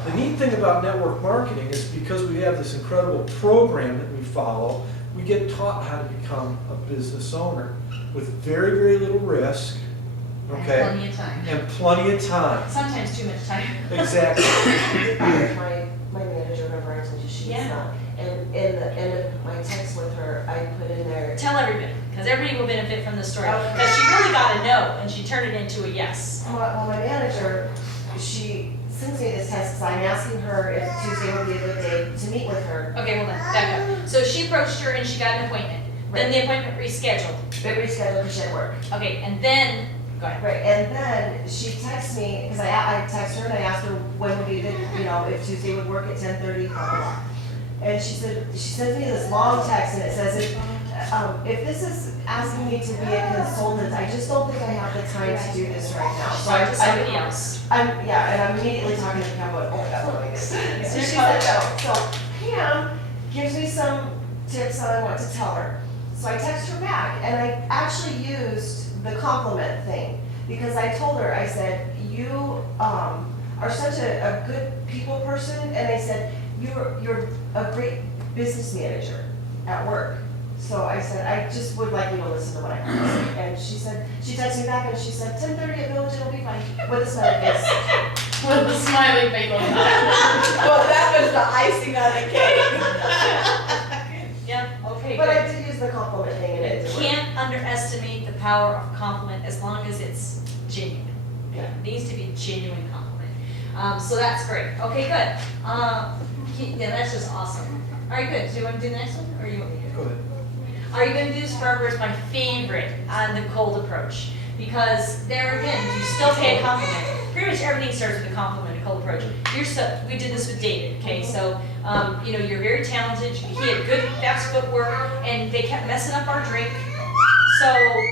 The neat thing about network marketing is because we have this incredible program that we follow, we get taught how to become a business owner with very, very little risk, okay? Plenty of time. And plenty of time. Sometimes too much time. Exactly. My manager, remember I told you she's Yeah. not. And in the end of my text with her, I put in there, Tell everybody, because everybody will benefit from this story. Okay. Because she really got a no, and she turned it into a yes. well, my manager, she sends me this text, because I'm asking her if Tuesday would be a good day to meet with her. Okay, well then, back up. So she approached her and she got an appointment. Then the appointment rescheduled. But rescheduled because she had work. Okay, and then, go ahead. Right, and then she texts me, because I text her and I asked her when would be good, you know, if Tuesday would work at 10:30, blah, blah, blah. And she sends me this long text and it says, if this is asking me to be a consultant, I just don't think I have the time to do this right now. So Talk to somebody else. and I'm immediately talking to Pam, going, oh my God, what do I do? So It's she your said no. So Pam gives me some tips on what to tell her. So I text her back, and I actually used the compliment thing, because I told her, I said, are such a good people person, and they said, you're a great business manager at work. So I said, I just would like you to listen to what I have to say. And she said, she texted me back and she said, 10:30 at Village, it'll be fine, with a smiley face. With the smiley face on top. Well, that was the icing on the cake. Yep, okay, But I good. did use the compliment thing and it did work. Can't underestimate the power of compliment as long as it's genuine. Yeah. It needs to be a genuine compliment. So that's great. Okay, good. Yeah, that's just awesome. All right, good. So you want to do the next one, or you want me to? Go ahead. Are you gonna do this forever is my favorite on the cold approach. Because there again, you still pay a compliment. Pretty much everything starts with a compliment, a cold approach. We did this with David, okay? So, you know, you're very talented, he had good, fast footwork, and they kept messing up our drink. So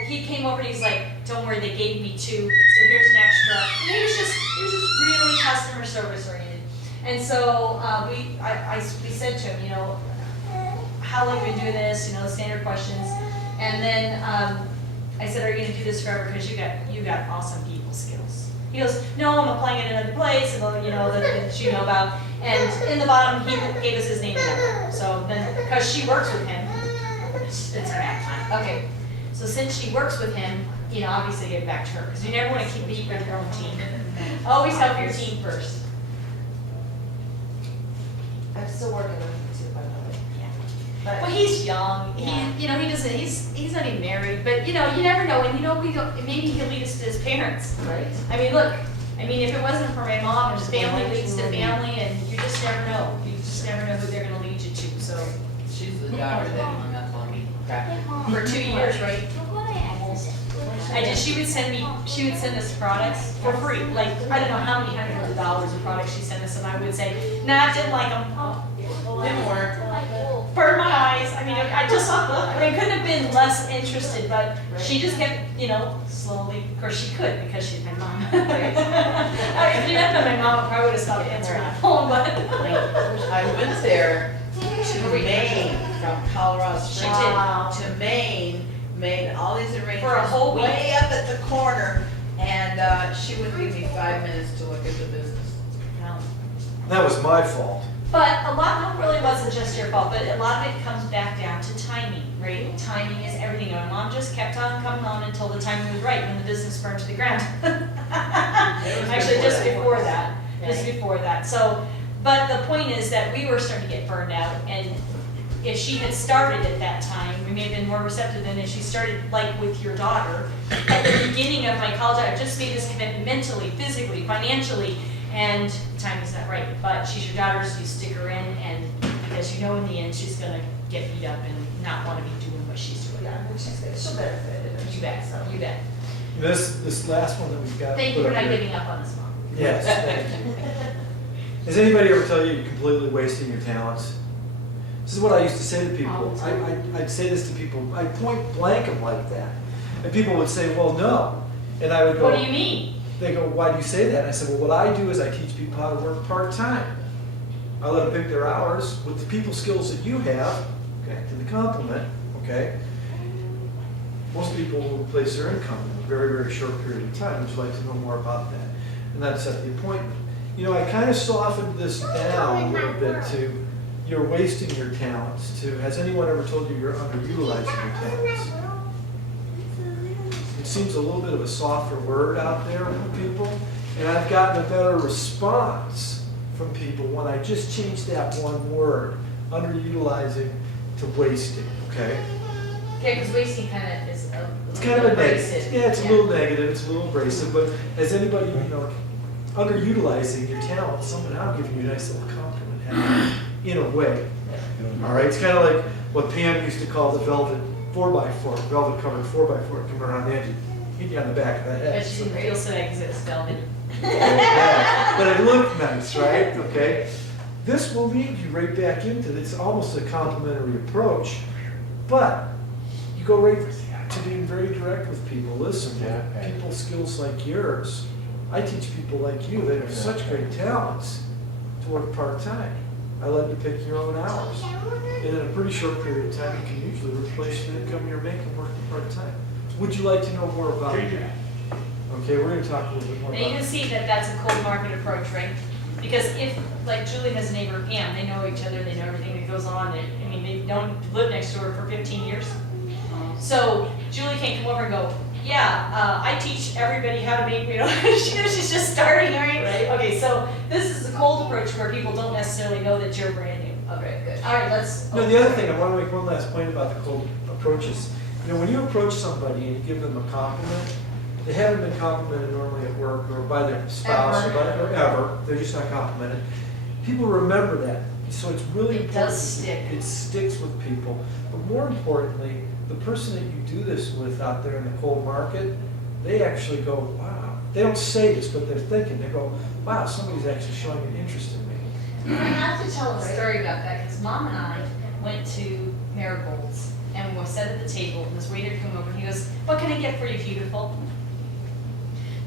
he came over and he's like, don't worry, they gave me 2, so here's an extra. And he was just really customer service oriented. And so, we said to him, you know, how long have you been doing this, you know, the standard questions. And then I said, are you gonna do this forever? Because you got awesome people skills. He goes, no, I'm applying it in another place, and you know, that you know about. And in the bottom, he gave us his name and number. So then, because she works with him, it's her nap time. Okay. So since she works with him, you know, obviously give back to her, because you never want to keep beating with your own team. Always help your team first. I'm still working on it too, by the way. Well, But he's young. Yeah. He, you know, he doesn't. He's not even married. But you know, you never know. And you know, maybe he'll lead us to his parents. right? I mean, look. I mean, if it wasn't for my mom, and family leads to family, and you just never know. You just never know who they're going to lead you to. So She's the daughter that hung up on me. for 2 years, right? Almost. She would send us products for free. Like I don't know how many hundreds of dollars of products she sent us, and I would say, nah, I didn't like them. Didn't work. Burned my eyes. I mean, I couldn't have been less interested, but she just kept, you know, slowly. Of course, she could because she's my mom. If you didn't have my mom, I probably would have stopped answering the phone. But I went there to Maine, from Colorado She Springs did. to Maine, made all these arrangements. For a whole week. Way up at the corner, and she wouldn't give me 5 minutes to look at the business. That was my fault. But a lot of it really wasn't just your fault, but a lot of it comes back down to timing, right? Timing is everything. And mom just kept on coming on until the timing was right when the business burned to the ground. Actually, just before that. Just before that. So, but the point is that we were starting to get burned out, and if she had started at that time, we may have been more receptive than if she started like with your daughter at the beginning of my college. I just made this commitment mentally, physically, financially, and time is not right. But she's your daughter, so you stick her in, and because you know in the end she's gonna get beat up and not want to be doing what she's doing. Yeah, and she's good. She'll benefit. You bet. You bet. This last one that we've got. Thank you put for up not here. giving up on us, Mom. Yes, thank you. Has anybody ever tell you you're completely wasting your talents? This is what I used to say to people. I'd say this to people. I'd point blank them like that. And people would say, well, no. And I would go, What do you mean? they go, why do you say that? And I said, well, what I do is I teach people how to work part-time. I let them pick their hours with the people skills that you have, okay, to the compliment, okay? Most people will replace their income in a very, very short period of time. Would you like to know more about that? And that's at the appointment. You know, I kind of softened this down a little bit to you're wasting your talents, to has anyone ever told you you're underutilizing your talents? It seems a little bit of a softer word out there from people, and I've gotten a better response from people when I just change that one word, underutilizing to wasting, okay? Okay, because wasting kind of is It's kind of a negative, yeah, it's a little negative, it's a little abrasive, but has anybody, you know, underutilizing your talent, someone out giving you a nice little compliment, in a way. All right, it's kind of like what Pam used to call the velvet 4x4, velvet covered 4x4 coming around the edge, hit you on the back of the head. But she didn't feel so exist, Delvin. Yeah, but it looked nice, right? Okay. This will lead you right back into this, almost a complimentary approach, but you go right to being very direct with people. Listen, people skills like yours. I teach people like you that have such great talents to work part-time. I let you pick your own hours. And in a pretty short period of time, you can usually replace the income you're making working part-time. Would you like to know more about that? Okay, we're gonna talk a little bit more And you about can see that that's a cold market approach, right? Because if, like Julie has a neighbor, Pam, they know each other, they know everything that goes on, I mean, they don't live next to her for 15 years. So Julie can't come over and go, yeah, I teach everybody how to make, she's just starting, right? Right. Okay, so this is a cold approach where people don't necessarily know that you're brand new. Okay, good. All right, let's. No, the other thing, I want to make one last point about the cold approaches. You know, when you approach somebody and you give them a compliment, they haven't been complimented normally at work or by their spouse or ever, they're just not complimented. People remember that, so it's really It important. does stick. It sticks with people, but more importantly, the person that you do this with out there in the cold market, they actually go, wow. They don't say this, but they're thinking, they go, wow, somebody's actually showing an interest in me. I have to tell a story about that, because Mom and I went to Marigold's, and we sat at the table, and this waiter came over, and he goes, what can I get for you, beautiful?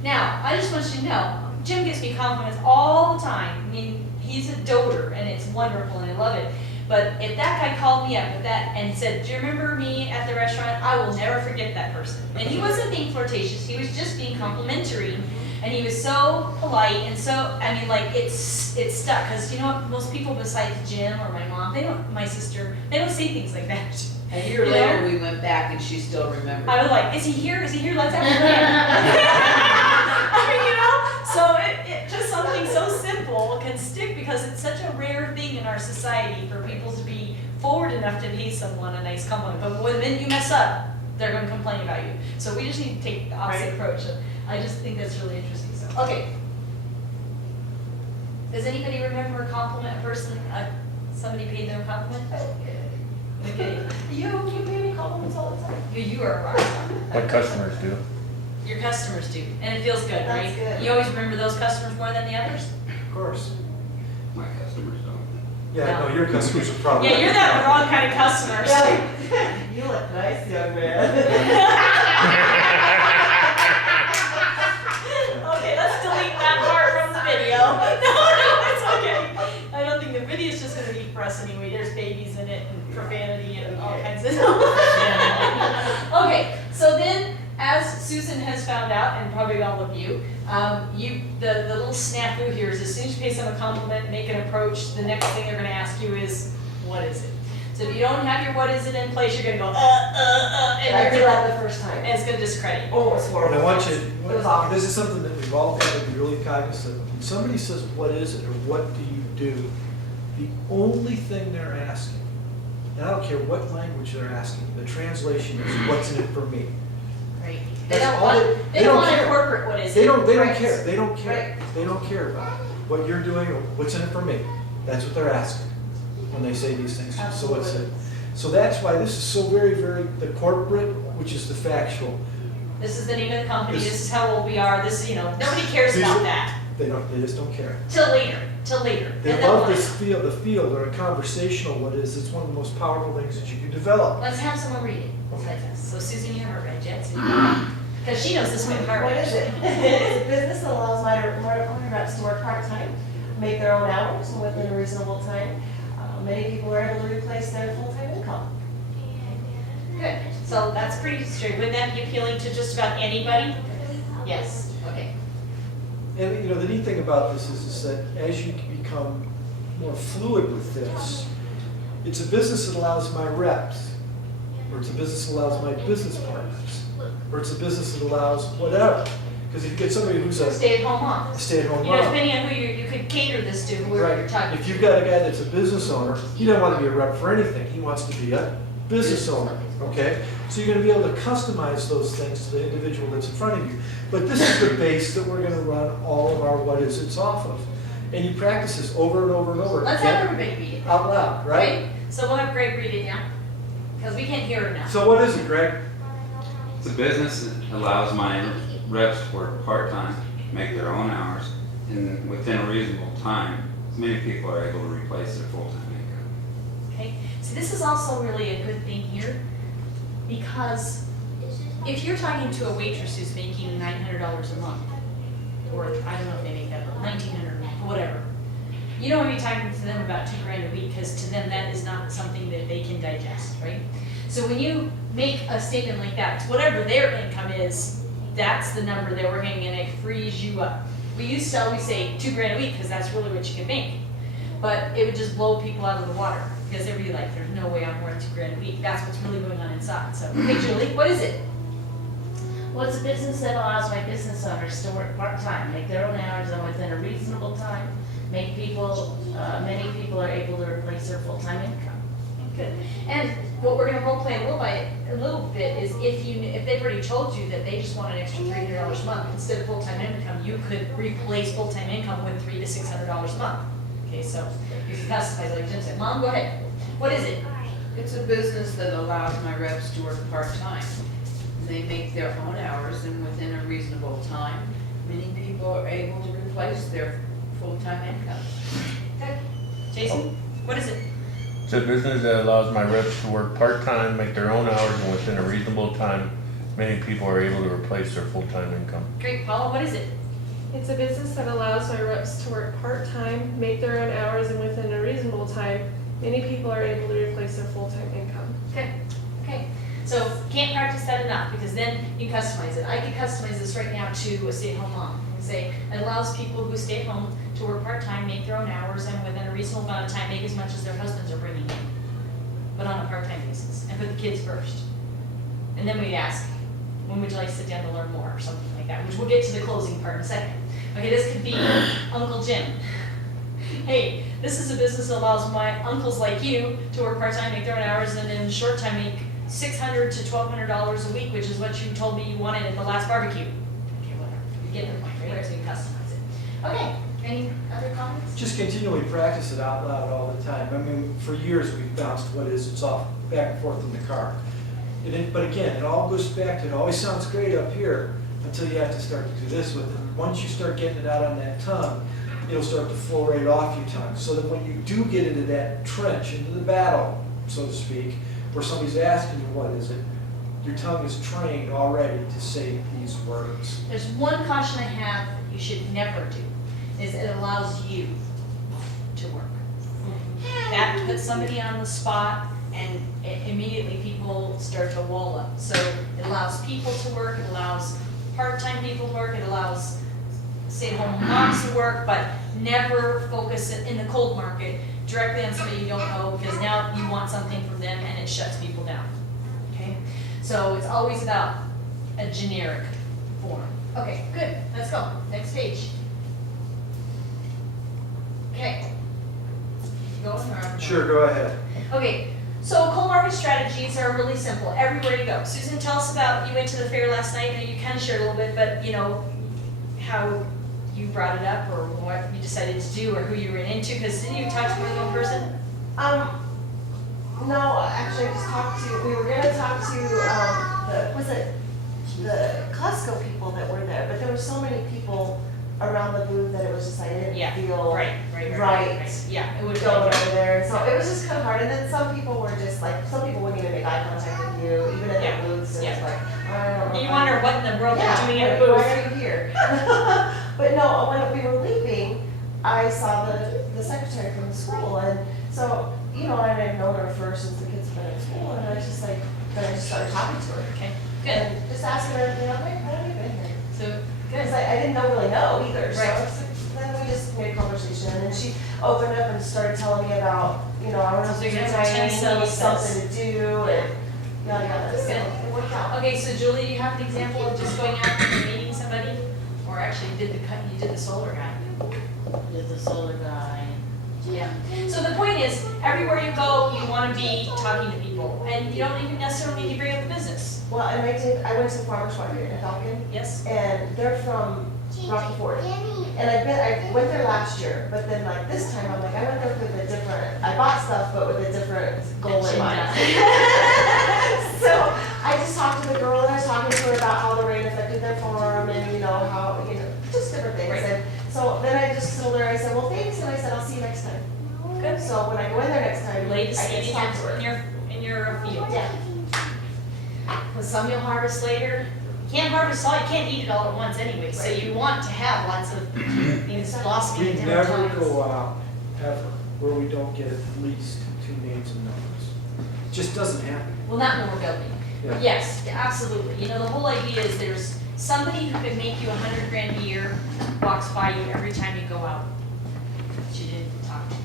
Now, I just want you to know, Jim gives me compliments all the time. I mean, he's a doter, and it's wonderful, and I love it. But if that guy called me up with that and said, do you remember me at the restaurant? I will never forget that person. And he wasn't being flirtatious, he was just being complimentary. And he was so polite and so, I mean, like, it's stuck. Because you know what, most people besides Jim or my mom, my sister, they don't say things like that. A year You later, know? we went back and she still remembered. I was like, is he here? Is he here? Let's have a plan. You know? So it just something so simple can stick because it's such a rare thing in our society for people to be forward enough to pay someone a nice compliment. But when the minute you mess up, they're going to complain about you. So we just need to take the opposite approach. I just think that's really interesting. So, okay. Does anybody remember a compliment, a person, somebody paid them a compliment? Okay. You pay me compliments all the time. You are a rock star. What customers do. Your customers do, and it feels good, right? That's good. You always remember those customers more than the others? Of course. My customers don't. Yeah, no, your customers are probably. Yeah, you're that wrong kind of customer. Yeah, you look nice, young man. Okay, let's delete that part from the video. No, it's okay. I don't think the video's just gonna be for us anyway. There's babies in it and profanity and all kinds of stuff. Okay, so then, as Susan has found out, and probably all of you, the little snafu here is as soon as you pay someone a compliment, make an approach, the next thing they're gonna ask you is, what is it? So if you don't have your what is it in place, you're gonna go, and I you're did gonna, that the first time. and it's gonna discredit you. Oh, it was horrible. And I want you, It was awful. this is something that we've all got to be really cognizant of. When somebody says, what is it, or what do you do, the only thing they're asking, and I don't care what language they're asking, the translation is, what's in it for me? Right. They That's don't all want, they they don't don't want care. a corporate what is it. They don't Right. care, they don't care, they don't care about what you're doing or what's in it for me. That's what they're asking when they say these things. So what's it? So that's why this is so very, very, the corporate, which is the factual, This is the name of the company, This- this is how old we are, this is, nobody cares These about are- that. they just don't care. Till later. They And love then this field, the field, or a conversational what is, it's one of the most powerful things that you can develop. let's have someone read it. Okay. So Susan, you have it right, Jen, because she knows this one part. What is it? It's a business that allows my reps to work part-time, make their own hours and within a reasonable time. Many people are able to replace their full-time income. Good, so that's pretty straight. Wouldn't that be appealing to just about anybody? Yes, okay. And, the neat thing about this is that as you become more fluid with this, it's a business that allows my reps, or it's a business that allows my business partners, or it's a business that allows whatever. Because if you get somebody who's a Stay-at-home mom. stay-at-home You know, mom, depending on who you could cater this to, whoever you're right? talking If to. you've got a guy that's a business owner, he doesn't want to be a rep for anything. He wants to be a business owner, okay? So you're going to be able to customize those things to the individual that's in front of you. But this is the base that we're going to run all of our what is it's off of. And you practice this over and over and over Let's again, have everybody read it. out loud, right? Right? So we'll have Greg read it now, because we can't hear it now. So what is it, Greg? It's a business that allows my reps to work part-time, make their own hours, and within a reasonable time, many people are able to replace their full-time income. Okay, so this is also really a good thing here, because if you're talking to a waitress who's making $900 a month, or I don't know if they make that, but $1,900 a month, whatever, you don't want to be talking to them about $2,000 a week, because to them that is not something that they can digest, right? So when you make a statement like that, whatever their income is, that's the number that we're getting, and it frees you up. We used to always say $2,000 a week, because that's really what you could make. But it would just blow people out of the water, because they'd be like, there's no way I'm worth $2,000 a week. That's what's really going on inside. So, hey Julie, what is it? Well, it's a business that allows my business owners to work part-time, make their own hours and within a reasonable time, make people, many people are able to replace their full-time income. Good. And what we're gonna role play a little bit is if they've already told you that they just want an extra $300 a month instead of full-time income, you could replace full-time income with $300 to $600 a month. Okay, so you can customize like Jim said. Mom, go ahead. What is it? It's a business that allows my reps to work part-time. They make their own hours and within a reasonable time, many people are able to replace their full-time income. Good. Jason, what is it? It's a business that allows my reps to work part-time, make their own hours, and within a reasonable time, many people are able to replace their full-time income. Great. Paula, what is it? It's a business that allows my reps to work part-time, make their own hours, and within a reasonable time, many people are able to replace their full-time income. Good. Okay. So can't practice that enough, because then you can customize it. I could customize this right now to a stay-at-home mom and say it allows people who stay at home to work part-time, make their own hours, and within a reasonable amount of time, make as much as their husbands are bringing in, but on a part-time basis, and put the kids first. And then we ask, when would you like to sit down to learn more, or something like that, which we'll get to the closing part in a second. Okay, this could be Uncle Jim. Hey, this is a business that allows my uncles like you to work part-time, make their own hours, and in short time make $600 to $1,200 a week, which is what you told me you wanted at the last barbecue. Okay, whatever. You get the point, right? So you customize it. Okay, any other comments? Just continually practice it out loud all the time. I mean, for years we've bounced what is, it's off back and forth in the car. But again, it all goes back to, it always sounds great up here until you have to start to do this with it. Once you start getting it out on that tongue, it'll start to flow right off your tongue. So that when you do get into that trench, into the battle, so to speak, where somebody's asking you what is it, your tongue is trained already to say these words. There's one caution I have that you should never do, is it allows you to work. That puts somebody on the spot, and immediately people start to wall up. So it allows people to work, it allows part-time people to work, it allows stay-at-home moms to work, but never focus it in the cold market directly on somebody you don't know, because now you want something from them and it shuts people down. Okay? So it's always about a generic form. Okay, good. Let's go. Next page. Okay. Going or? Sure, go ahead. Okay, so cold market strategies are really simple, everywhere you go. Susan, tell us about, you went to the fair last night, and you kind of shared a little bit, but you know, how you brought it up, or what you decided to do, or who you ran into, because didn't you talk to more than one person? No, actually, I just talked to, we were gonna talk to, the Costco people that were there, but there were so many people around the booth that it was just, I Yeah, didn't feel right. Yeah, it would have going been. over there, so it was just kind of hard, and then some people were just like, some people wouldn't even make eye contact with you, even at Yeah, the booths, and it's yeah. like, I don't know. You wonder what in the world they're Yeah, doing in a why booth. are you here? But no, when we were leaving, I saw the secretary from the school, and so, you know, I had known her first since the kids have been in school, and I was just like, then I just started talking to her. Okay, good. And just asking her, you know, hey, how have you been here? So, Because good. I didn't really know either, so Right. it's- then we just made conversation, and she opened up and started telling me about, you know, I want So to you're do gonna pretend training, so something to do, and yada yada, so Good. it worked out. Okay, so Julie, do you have an example of just going out and meeting somebody? Or actually you did the solar guy? There's a solar guy. Yeah. So the point is, everywhere you go, you want to be talking to people, and you don't even necessarily need to bring up the business. Well, and I went to the farmer's market in Falcon, Yes? and they're from Rocky Ford. And I went there last year, but then like this time, I'm like, I went there with a different, I bought stuff, but with a different goal in mind. So I just talked to the girl, and I was talking to her about how the rain affected their farm, and you know, how, you know, just different things. Right. And so then I just told her, I said, well, thanks, and I said, I'll see you next time. Good. So when I go in there next time, I Lay the get seed to talk to her. in your field. Yeah. Because some you'll harvest later. You can't harvest all, you can't eat it all at once anyway, so Right. you want to have lots of things blossoming We at different never times. go out, ever, where we don't get at least 2 names and numbers. It just doesn't happen. Well, not when we're building. Yeah. Yes, absolutely. You know, the whole idea is there's somebody who could make you 100 grand a year walks by you every time you go out. She didn't talk to you.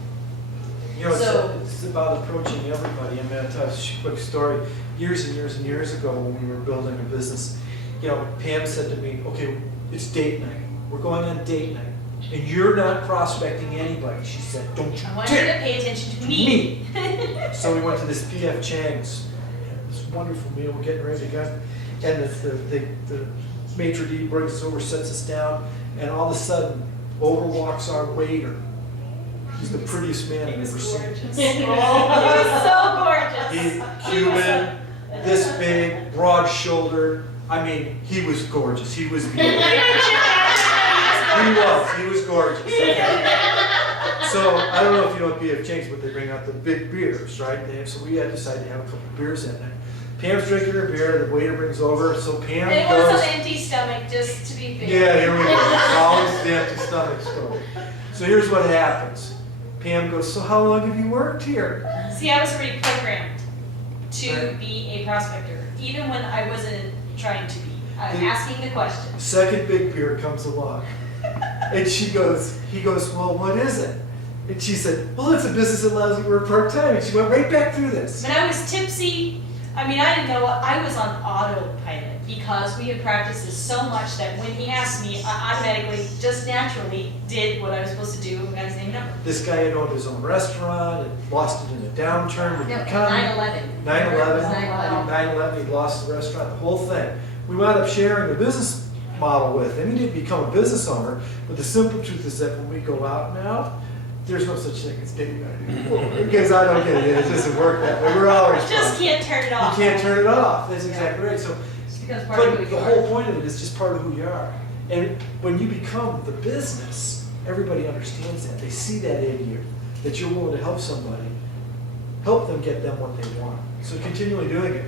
You know, So- it's about approaching everybody. I mean, I'll tell you a quick story. Years and years and years ago, when we were building a business, you know, Pam said to me, okay, it's date night. We're going on date night. And you're not prospecting anybody. She said, don't you I want you to dare. pay attention to me. So we went to this P.F. Chang's, this wonderful meal, we're getting ready to go. And the maitre d' brings us over, sets us down, and all of a sudden, over walks our waiter. He's the prettiest man I've ever seen. He was so gorgeous. He, Cuban, this big, broad-shouldered, I mean, he was gorgeous, he was beautiful. He was gorgeous. So, I don't know if you know what P.F. Chang's, but they bring out the big beers, right? So we had decided to have a couple of beers that night. Pam's drinking her beer, the waiter brings over, so Pam And it was goes. on empty stomach, just to be fair. Yeah, here we go. It's always the empty stomach story. So here's what happens. Pam goes, so how long have you worked here? See, I was already programmed to Right. be a prospector, even when I wasn't trying to be. I'm The- asking the questions. Second big beer comes along. And he goes, well, what is it? And she said, well, it's a business that allows you to work part-time. And she went right back through this. When I was tipsy, I mean, I didn't know, I was on autopilot because we had practiced this so much that when he asked me, I automatically, just naturally, did what I was supposed to do and got his name and number. This guy had owned his own restaurant and lost it in a downturn with the No, economy. 9/11. 9/11, 9/11. 9/11, he lost the restaurant, the whole thing. We wound up sharing the business model with him. He didn't become a business owner, but the simple truth is that when we go out now, there's no such thing as dating night anymore. Because I don't get it, it doesn't work that way. We're always I just fun. can't turn it You off. can't turn it off, that's exactly right. So, It's because part of but who the you whole are. point of it is just part of who you are. And when you become the business, everybody understands that. They see that in you, that you're willing to help somebody, help them get them what they want. So continually doing it.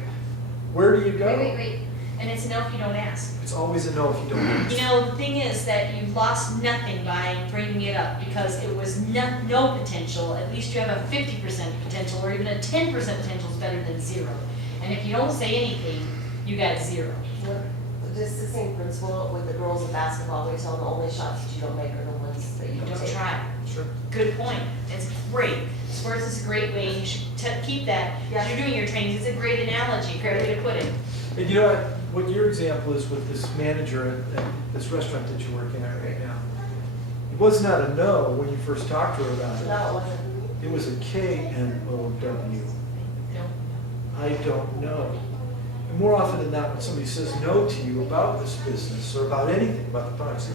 Where do you go? Wait. And it's a no if you don't ask. It's always a no if you don't ask. You know, the thing is that you lost nothing by bringing it up because it was no potential. At least you have a 50% potential or even a 10% potential is better than zero. And if you don't say anything, you got zero. Just the same principle with the girls in basketball, we tell them the only shots that you don't make are the ones that you don't Don't take. try. Sure. Good point. It's great. Sports is a great way. You should keep that. Yeah. As you're doing your trainings, it's a great analogy, great way to put it. And you know what your example is with this manager at this restaurant that you're working at right now? It was not a no when you first talked to her about it. No, it wasn't. It was a K-N-O-W. No. I don't know. And more often than not, when somebody says no to you about this business or about anything, about the product, say,